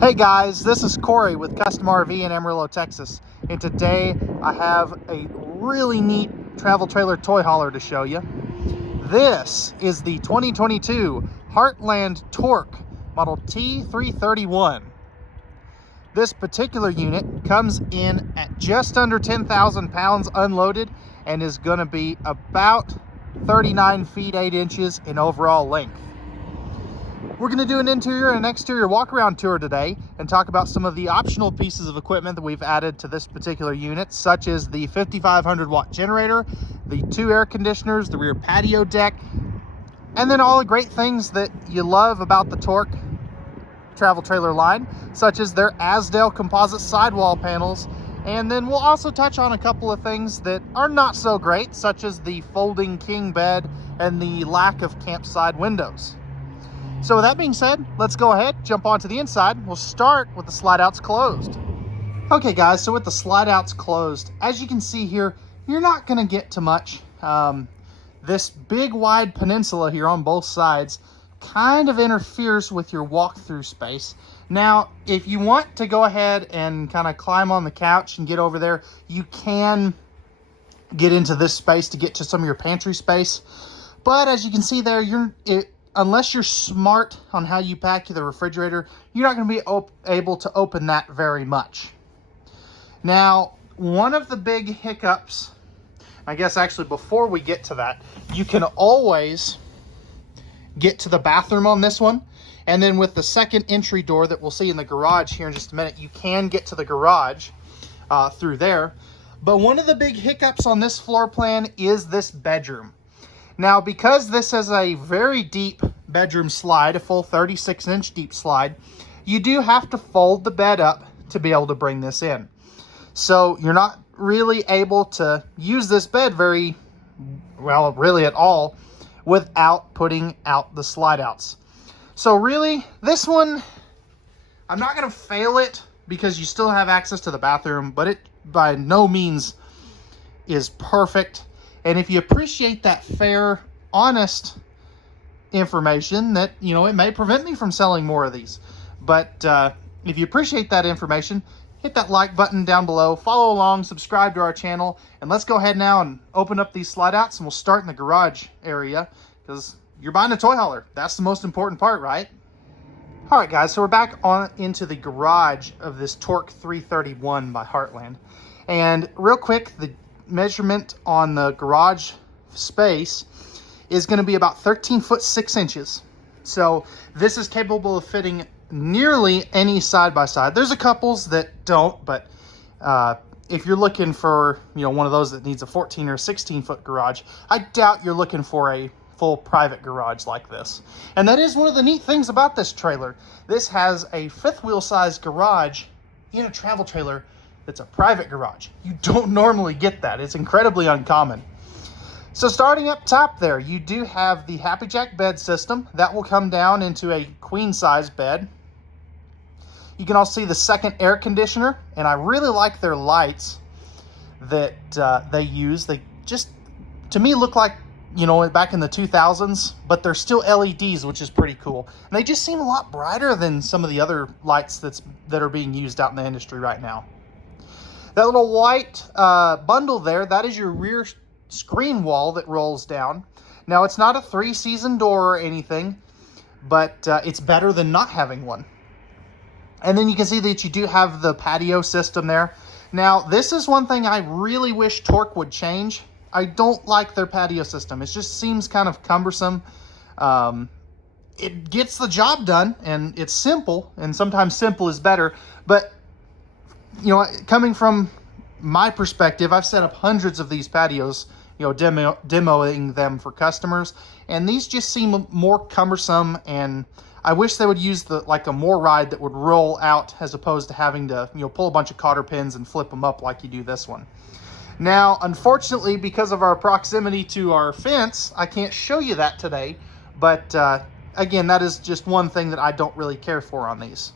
Hey guys, this is Corey with Custom RV in Amarillo, Texas, and today I have a really neat travel trailer toy hauler to show you. This is the 2022 Heartland Torque model T331. This particular unit comes in at just under 10,000 pounds unloaded and is going to be about 39 feet 8 inches in overall length. We're going to do an interior and exterior walk around tour today and talk about some of the optional pieces of equipment that we've added to this particular unit, such as the 5,500 watt generator, the 2 air conditioners, the rear patio deck, and then all the great things that you love about the Torque travel trailer line, such as their Azdel composite sidewall panels. And then we'll also touch on a couple of things that are not so great, such as the folding king bed and the lack of campside windows. So with that being said, let's go ahead, jump onto the inside. We'll start with the slide outs closed. Okay guys, so with the slide outs closed, as you can see here, you're not gonna get to much. This big wide peninsula here on both sides kind of interferes with your walk-through space. Now, if you want to go ahead and kind of climb on the couch and get over there, you can get into this space to get to some of your pantry space. But as you can see there, unless you're smart on how you pack the refrigerator, you're not going to be able to open that very much. Now, one of the big hiccups, I guess actually before we get to that, you can always get to the bathroom on this one. And then with the second entry door that we'll see in the garage here in just a minute, you can get to the garage through there. But one of the big hiccups on this floor plan is this bedroom. Now, because this is a very deep bedroom slide, a full 36-inch deep slide, you do have to fold the bed up to be able to bring this in. So you're not really able to use this bed very well, really at all, without putting out the slide outs. So really, this one, I'm not going to fail it because you still have access to the bathroom, but it by no means is perfect. And if you appreciate that fair, honest information that, you know, it may prevent me from selling more of these. But if you appreciate that information, hit that like button down below, follow along, subscribe to our channel, and let's go ahead now and open up these slide outs, and we'll start in the garage area because you're buying a toy hauler. That's the most important part, right? All right, guys, so we're back on into the garage of this Torque 331 by Heartland. And real quick, the measurement on the garage space is going to be about 13 foot 6 inches. So this is capable of fitting nearly any side-by-side. There's a couples that don't, but if you're looking for, you know, one of those that needs a 14 or 16 foot garage, I doubt you're looking for a full private garage like this. And that is one of the neat things about this trailer. This has a fifth wheel size garage in a travel trailer that's a private garage. You don't normally get that. It's incredibly uncommon. So starting up top there, you do have the Happy Jack bed system. That will come down into a queen size bed. You can also see the second air conditioner, and I really like their lights that they use. They just, to me, look like, you know, back in the 2000s, but they're still LEDs, which is pretty cool. And they just seem a lot brighter than some of the other lights that are being used out in the industry right now. That little white bundle there, that is your rear screen wall that rolls down. Now, it's not a 3-season door or anything, but it's better than not having one. And then you can see that you do have the patio system there. Now, this is one thing I really wish Torque would change. I don't like their patio system. It just seems kind of cumbersome. It gets the job done, and it's simple, and sometimes simple is better, but you know, coming from my perspective, I've set up hundreds of these patios, you know, demoing them for customers, and these just seem more cumbersome, and I wish they would use like a more ride that would roll out as opposed to having to, you know, pull a bunch of cotter pins and flip them up like you do this one. Now, unfortunately, because of our proximity to our fence, I can't show you that today, but again, that is just one thing that I don't really care for on these.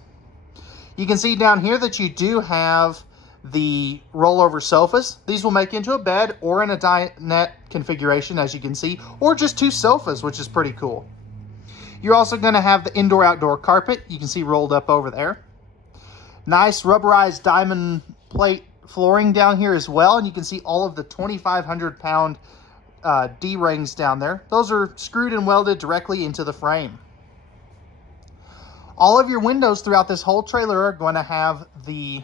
You can see down here that you do have the rollover sofas. These will make into a bed or in a dinette configuration, as you can see, or just 2 sofas, which is pretty cool. You're also going to have the indoor-outdoor carpet. You can see rolled up over there. Nice rubberized diamond plate flooring down here as well, and you can see all of the 2,500 pound D-rings down there. Those are screwed and welded directly into the frame. All of your windows throughout this whole trailer are going to have the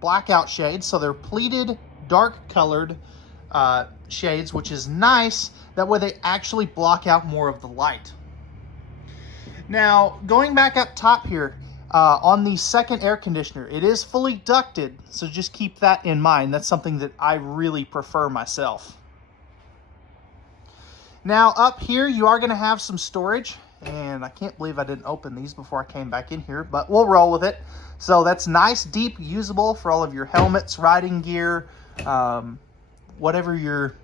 blackout shades, so they're pleated, dark colored shades, which is nice. That way they actually block out more of the light. Now, going back up top here, on the second air conditioner, it is fully ducted, so just keep that in mind. That's something that I really prefer myself. Now, up here, you are going to have some storage, and I can't believe I didn't open these before I came back in here, but we'll roll with it. So that's nice, deep, usable for all of your helmets, riding gear, whatever you're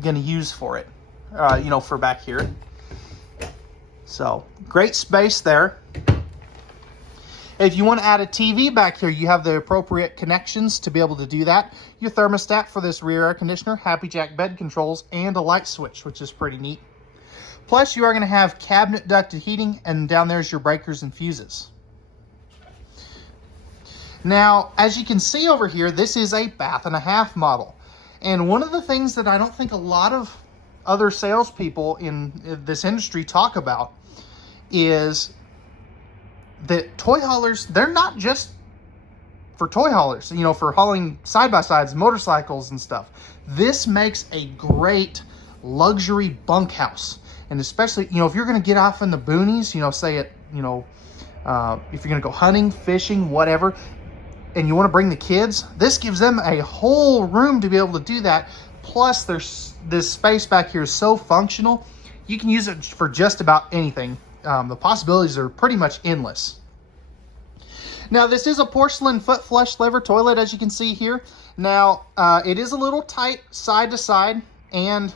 going to use for it, you know, for back here. So, great space there. If you want to add a TV back here, you have the appropriate connections to be able to do that. Your thermostat for this rear air conditioner, Happy Jack bed controls, and a light switch, which is pretty neat. Plus, you are going to have cabinet ducted heating, and down there's your breakers and fuses. Now, as you can see over here, this is a bath and a half model. And one of the things that I don't think a lot of other salespeople in this industry talk about is that toy haulers, they're not just for toy haulers, you know, for hauling side-by-sides, motorcycles and stuff. This makes a great luxury bunkhouse. And especially, you know, if you're going to get off in the boonies, you know, say it, you know, if you're going to go hunting, fishing, whatever, and you want to bring the kids, this gives them a whole room to be able to do that. Plus, there's this space back here is so functional, you can use it for just about anything. The possibilities are pretty much endless. Now, this is a porcelain foot flush lever toilet, as you can see here. Now, it is a little tight side to side, and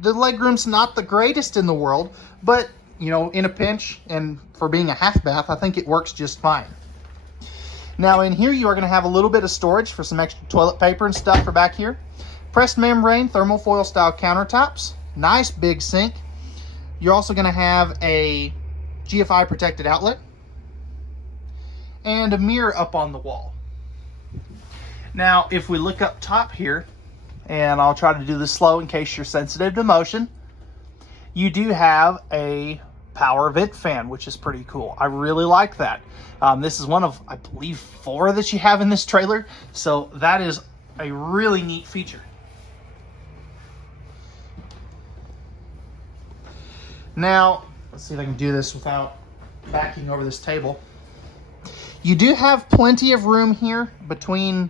the legroom's not the greatest in the world, but, you know, in a pinch and for being a half bath, I think it works just fine. Now, in here, you are going to have a little bit of storage for some extra toilet paper and stuff for back here. Pressed membrane thermofoil style countertops. Nice big sink. You're also going to have a GFI protected outlet and a mirror up on the wall. Now, if we look up top here, and I'll try to do this slow in case you're sensitive to motion, you do have a power vent fan, which is pretty cool. I really like that. This is one of, I believe, 4 that you have in this trailer, so that is a really neat feature. Now, let's see if I can do this without backing over this table. You do have plenty of room here between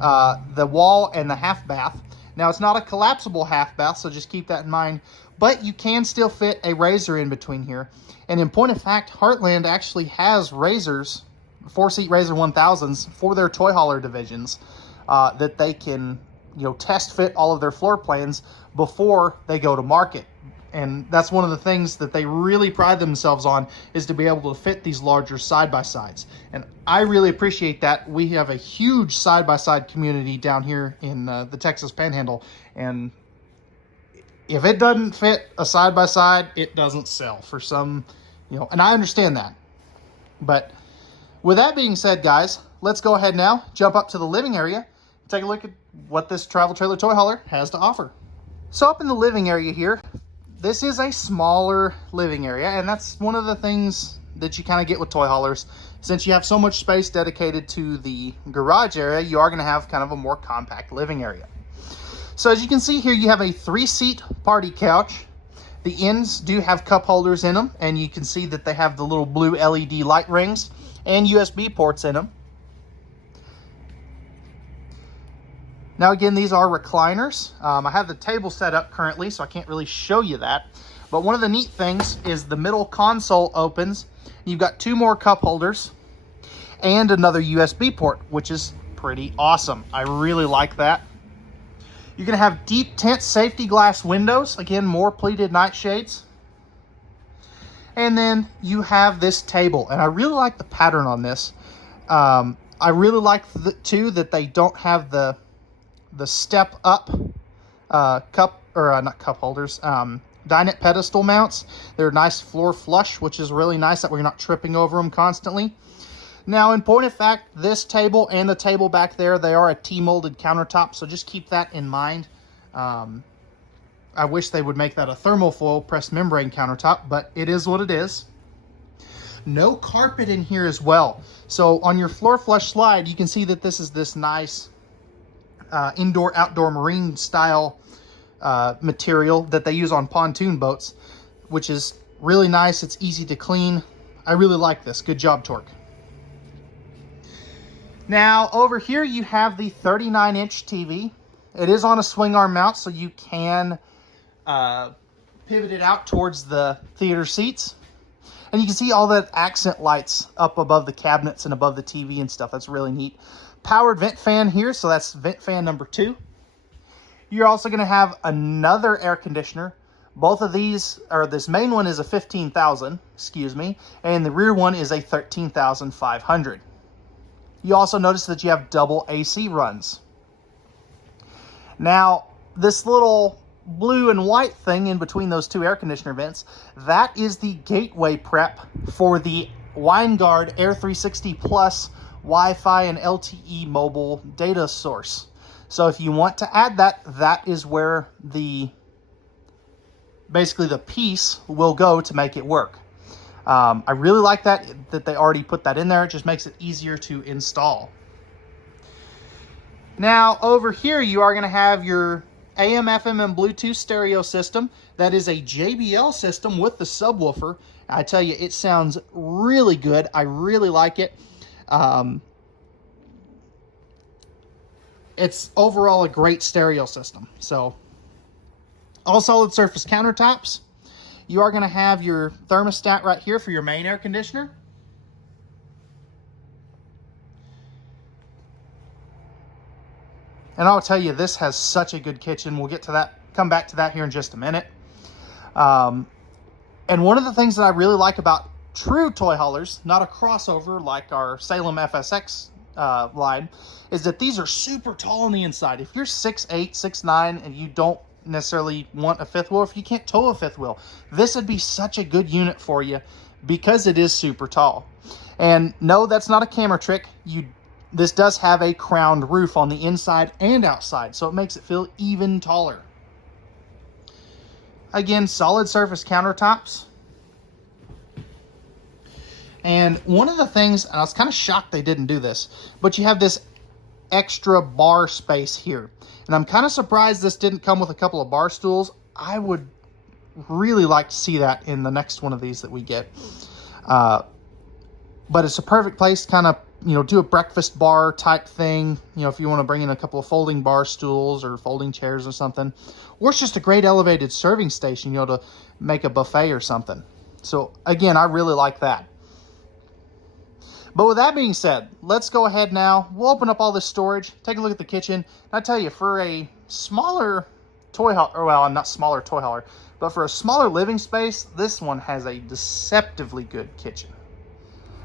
the wall and the half bath. Now, it's not a collapsible half bath, so just keep that in mind. But you can still fit a razor in between here. And in point of fact, Heartland actually has razors, 4-seat Razor 1000s, for their toy hauler divisions that they can, you know, test fit all of their floor plans before they go to market. And that's one of the things that they really pride themselves on, is to be able to fit these larger side-by-sides. And I really appreciate that. We have a huge side-by-side community down here in the Texas Panhandle. And if it doesn't fit a side-by-side, it doesn't sell for some, you know, and I understand that. But with that being said, guys, let's go ahead now, jump up to the living area, and take a look at what this travel trailer toy hauler has to offer. So up in the living area here, this is a smaller living area, and that's one of the things that you kind of get with toy haulers. Since you have so much space dedicated to the garage area, you are going to have kind of a more compact living area. So as you can see here, you have a 3-seat party couch. The ends do have cup holders in them, and you can see that they have the little blue LED light rings and USB ports in them. Now again, these are recliners. I have the table set up currently, so I can't really show you that. But one of the neat things is the middle console opens. You've got 2 more cup holders and another USB port, which is pretty awesome. I really like that. You're going to have deep tint safety glass windows. Again, more pleated nightshades. And then you have this table, and I really like the pattern on this. I really like too that they don't have the step up cup, or not cup holders, dinette pedestal mounts. They're nice floor flush, which is really nice, that we're not tripping over them constantly. Now, in point of fact, this table and the table back there, they are a T-molded countertop, so just keep that in mind. I wish they would make that a thermofoil pressed membrane countertop, but it is what it is. No carpet in here as well. So on your floor flush slide, you can see that this is this nice indoor-outdoor marine style material that they use on pontoon boats, which is really nice. It's easy to clean. I really like this. Good job, Torque. Now, over here you have the 39-inch TV. It is on a swing arm mount, so you can pivot it out towards the theater seats. And you can see all the accent lights up above the cabinets and above the TV and stuff. That's really neat. Powered vent fan here, so that's vent fan number 2. You're also going to have another air conditioner. Both of these, or this main one is a 15,000, excuse me, and the rear one is a 13,500. You also notice that you have double AC runs. Now, this little blue and white thing in between those two air conditioner vents, that is the gateway prep for the WineGuard Air 360 Plus Wi-Fi and LTE mobile data source. So if you want to add that, that is where basically the piece will go to make it work. I really like that they already put that in there. It just makes it easier to install. Now over here you are going to have your AM, FM, and Bluetooth stereo system. That is a JBL system with the subwoofer. I tell you, it sounds really good. I really like it. It's overall a great stereo system. So, all solid surface countertops. You are going to have your thermostat right here for your main air conditioner. And I'll tell you, this has such a good kitchen. We'll get to that, come back to that here in just a minute. And one of the things that I really like about true toy haulers, not a crossover like our Salem FSX line, is that these are super tall on the inside. If you're 6'8", 6'9", and you don't necessarily want a fifth wheel, if you can't tow a fifth wheel, this would be such a good unit for you because it is super tall. And no, that's not a camera trick. This does have a crowned roof on the inside and outside, so it makes it feel even taller. Again, solid surface countertops. And one of the things, and I was kind of shocked they didn't do this, but you have this extra bar space here. And I'm kind of surprised this didn't come with a couple of bar stools. I would really like to see that in the next one of these that we get. But it's a perfect place to kind of, do a breakfast bar type thing. If you want to bring in a couple of folding bar stools or folding chairs or something. Or it's just a great elevated serving station, to make a buffet or something. So again, I really like that. But with that being said, let's go ahead now. We'll open up all this storage, take a look at the kitchen. And I tell you, for a smaller toy hauler, well, not smaller toy hauler, but for a smaller living space, this one has a deceptively good kitchen.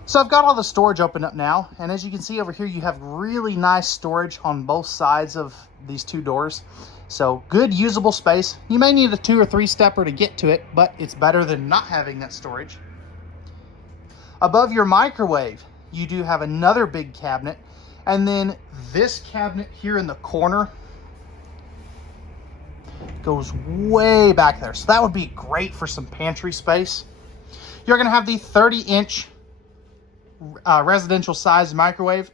So I've got all the storage opened up now, and as you can see over here, you have really nice storage on both sides of these two doors. So good usable space. You may need a 2 or 3 stepper to get to it, but it's better than not having that storage. Above your microwave, you do have another big cabinet, and then this cabinet here in the corner goes way back there. So that would be great for some pantry space. You're going to have the 30-inch residential size microwave,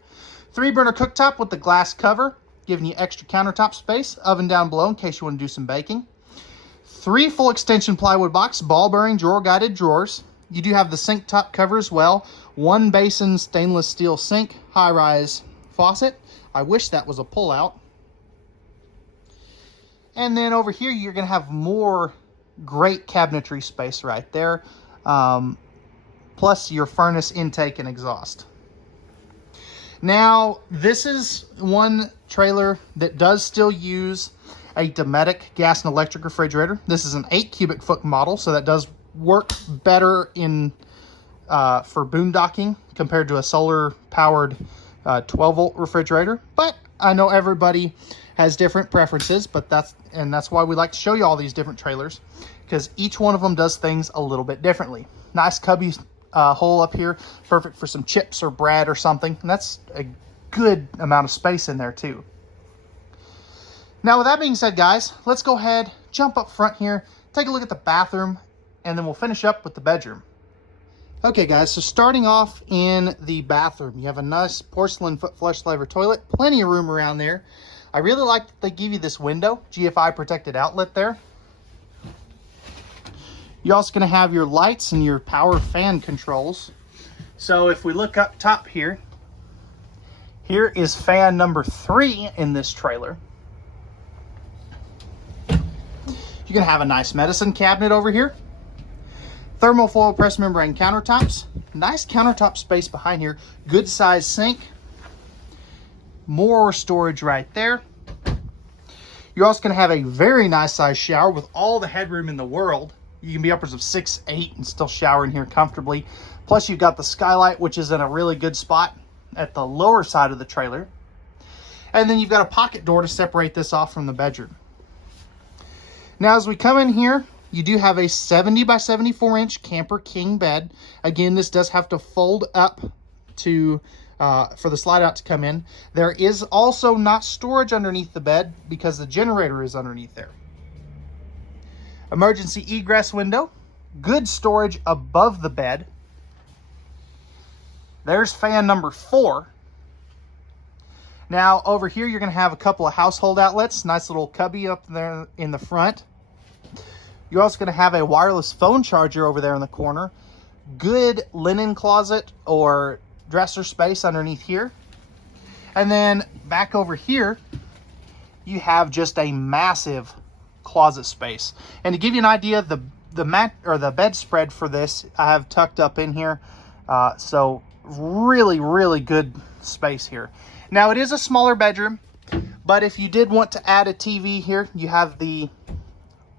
3-burner cooktop with the glass cover, giving you extra countertop space, oven down below in case you want to do some baking. 3 full extension plywood box, ball bearing drawer guided drawers. You do have the sink top cover as well. 1 basin stainless steel sink, high-rise faucet. I wish that was a pull-out. And then over here, you're going to have more great cabinetry space right there. Plus your furnace intake and exhaust. Now, this is one trailer that does still use a Dometic gas and electric refrigerator. This is an 8 cubic foot model, so that does work better in for boondocking compared to a solar powered 12 volt refrigerator. But I know everybody has different preferences, but that's why we like to show you all these different trailers, because each one of them does things a little bit differently. Nice cubby hole up here, perfect for some chips or bread or something. And that's a good amount of space in there too. Now with that being said, guys, let's go ahead, jump up front here, take a look at the bathroom, and then we'll finish up with the bedroom. Okay guys, so starting off in the bathroom, you have a nice porcelain foot flush lever toilet, plenty of room around there. I really like that they give you this window, GFI protected outlet there. You're also gonna have your lights and your power fan controls. So if we look up top here, here is fan number 3 in this trailer. You're gonna have a nice medicine cabinet over here. Thermofoil press membrane countertops. Nice countertop space behind here. Good size sink. More storage right there. You're also gonna have a very nice size shower with all the headroom in the world. You can be upwards of 6'8" and still shower in here comfortably. Plus you've got the skylight, which is in a really good spot at the lower side of the trailer. And then you've got a pocket door to separate this off from the bedroom. Now as we come in here, you do have a 70 by 74 inch camper king bed. Again, this does have to fold up to for the slide out to come in. There is also not storage underneath the bed because the generator is underneath there. Emergency egress window, good storage above the bed. There's fan number 4. Now over here, you're gonna have a couple of household outlets, nice little cubby up there in the front. You're also gonna have a wireless phone charger over there in the corner. Good linen closet or dresser space underneath here. And then back over here, you have just a massive closet space. And to give you an idea, the mat or the bedspread for this, I have tucked up in here. So really good space here. Now it is a smaller bedroom, but if you did want to add a TV here, you have the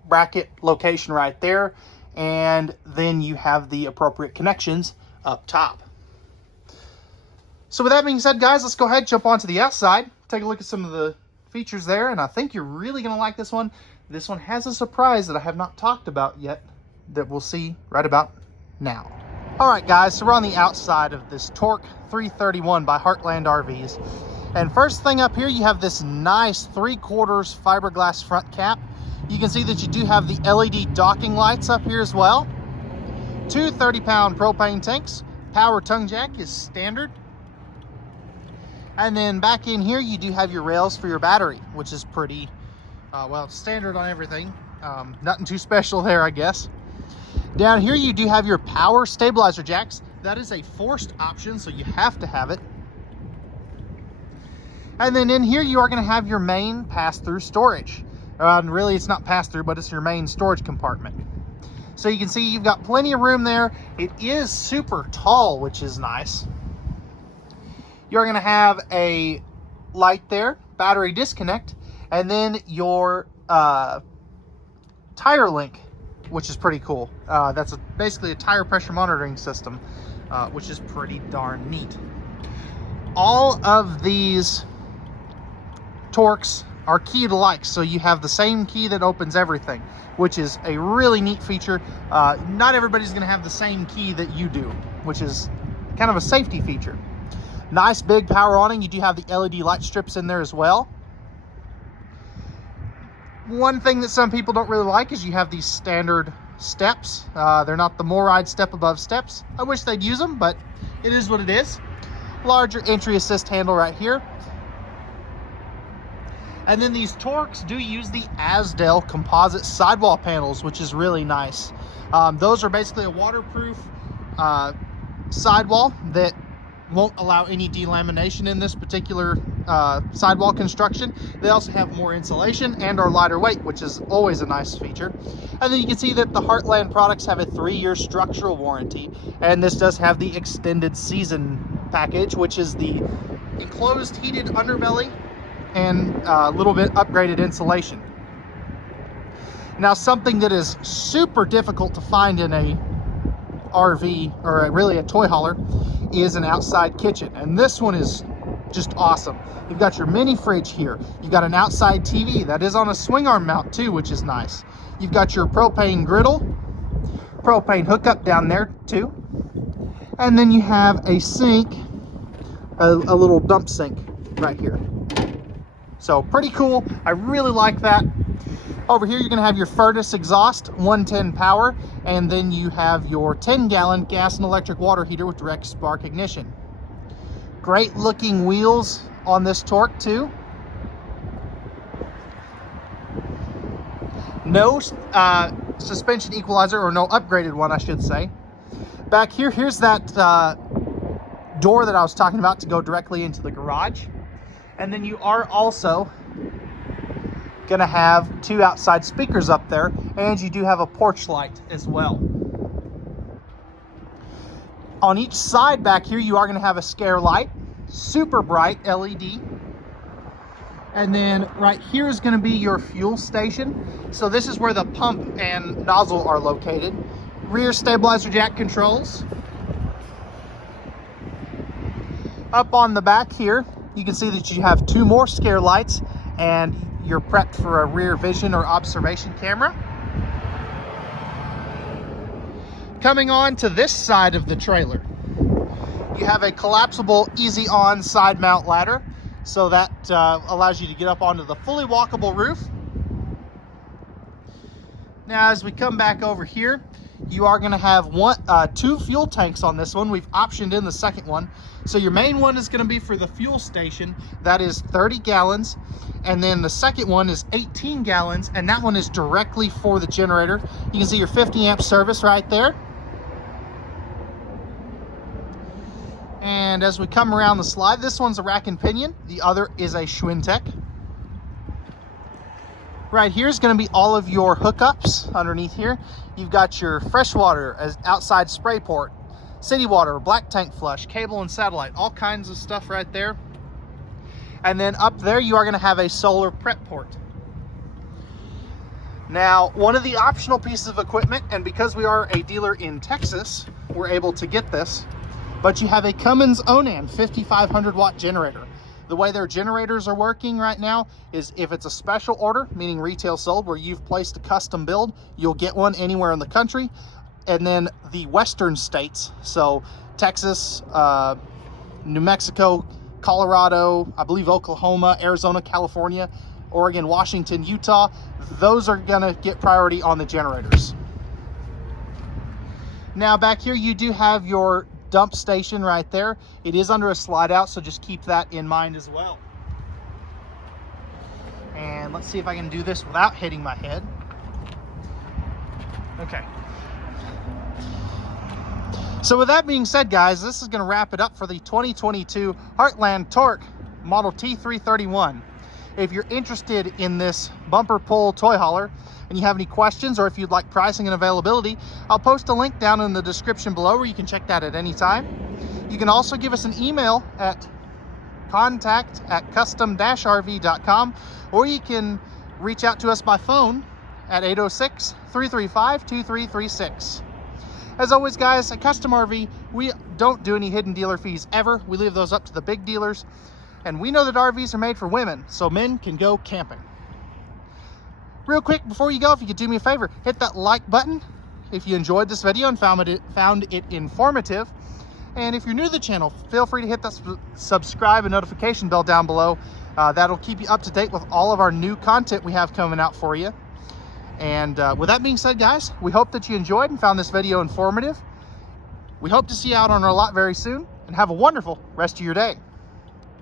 bracket location right there, and then you have the appropriate connections up top. So with that being said, guys, let's go ahead and jump onto the outside, take a look at some of the features there, and I think you're really gonna like this one. This one has a surprise that I have not talked about yet that we'll see right about now. All right, guys, so we're on the outside of this T331 by Heartland RVs. And first thing up here, you have this nice 3/4 fiberglass front cap. You can see that you do have the LED docking lights up here as well. 2 30-pound propane tanks. Power tongue jack is standard. And then back in here, you do have your rails for your battery, which is pretty, well, standard on everything. Nothing too special there, I guess. Down here, you do have your power stabilizer jacks. That is a forced option, so you have to have it. And then in here, you are going to have your main pass-through storage. Really, it's not pass-through, but it's your main storage compartment. So you can see you've got plenty of room there. It is super tall, which is nice. You're going to have a light there, battery disconnect, and then your tire link, which is pretty cool. That's basically a tire pressure monitoring system, which is pretty darn neat. All of these Torx are key to likes, so you have the same key that opens everything, which is a really neat feature. Not everybody's going to have the same key that you do, which is kind of a safety feature. Nice big power awning. You do have the LED light strips in there as well. One thing that some people don't really like is you have these standard steps. They're not the MORryde step above steps. I wish they'd use them, but it is what it is. Larger entry assist handle right here. And then these Torx do use the Azdel composite sidewall panels, which is really nice. Those are basically a waterproof sidewall that won't allow any delamination in this particular sidewall construction. They also have more insulation and are lighter weight, which is always a nice feature. And then you can see that the Heartland products have a 3-year structural warranty, and this does have the extended season package, which is the enclosed heated underbelly and a little bit upgraded insulation. Now, something that is super difficult to find in a RV, or really a toy hauler, is an outside kitchen, and this one is just awesome. You've got your mini fridge here. You've got an outside TV that is on a swing arm mount too, which is nice. You've got your propane griddle, propane hookup down there too. And then you have a sink, a little dump sink right here. So pretty cool. I really like that. Over here, you're going to have your furnace exhaust, 110 power, and then you have your 10-gallon gas and electric water heater with direct spark ignition. Great looking wheels on this Torque too. No suspension equalizer, or no upgraded one, I should say. Back here, here's that door that I was talking about to go directly into the garage. And then you are also going to have 2 outside speakers up there, and you do have a porch light as well. On each side back here, you are going to have a scare light, super bright LED. And then right here is going to be your fuel station. So this is where the pump and nozzle are located. Rear stabilizer jack controls. Up on the back here, you can see that you have 2 more scare lights, and you're prepped for a rear vision or observation camera. Coming on to this side of the trailer, you have a collapsible easy on side mount ladder, so that allows you to get up onto the fully walkable roof. Now as we come back over here, you are going to have 2 fuel tanks on this one. We've optioned in the second one. So your main one is going to be for the fuel station. That is 30 gallons. And then the second one is 18 gallons. And that one is directly for the generator. You can see your 50 amp service right there. And as we come around the slide, this one's a rack and pinion. The other is a Schwintek. Right here is going to be all of your hookups underneath here. You've got your freshwater as outside spray port, city water, black tank flush, cable and satellite, all kinds of stuff right there. And then up there you are going to have a solar prep port. Now, one of the optional pieces of equipment, and because we are a dealer in Texas, we're able to get this, but you have a Cummins Onan 5500 watt generator. The way their generators are working right now is if it's a special order, meaning retail sold, where you've placed a custom build, you'll get one anywhere in the country. And then the western states, so Texas, New Mexico, Colorado, I believe Oklahoma, Arizona, California, Oregon, Washington, Utah, those are gonna get priority on the generators. Now back here you do have your dump station right there. It is under a slide out, so just keep that in mind as well. And let's see if I can do this without hitting my head. Okay. So with that being said, guys, this is going to wrap it up for the 2022 Heartland Torque model T331. If you're interested in this bumper pull toy hauler and you have any questions, or if you'd like pricing and availability, I'll post a link down in the description below where you can check that at any time. You can also give us an email at contact@custom-rv.com, or you can reach out to us by phone at 806-335-2336. As always, guys, at Custom RV, we don't do any hidden dealer fees ever. We leave those up to the big dealers. And we know that RVs are made for women, so men can go camping. Real quick, before you go, if you could do me a favor, hit that like button if you enjoyed this video and found it informative. And if you're new to the channel, feel free to hit that subscribe and notification bell down below. That'll keep you up to date with all of our new content we have coming out for you. And with that being said, guys, we hope that you enjoyed and found this video informative. We hope to see you out on our lot very soon, and have a wonderful rest of your day.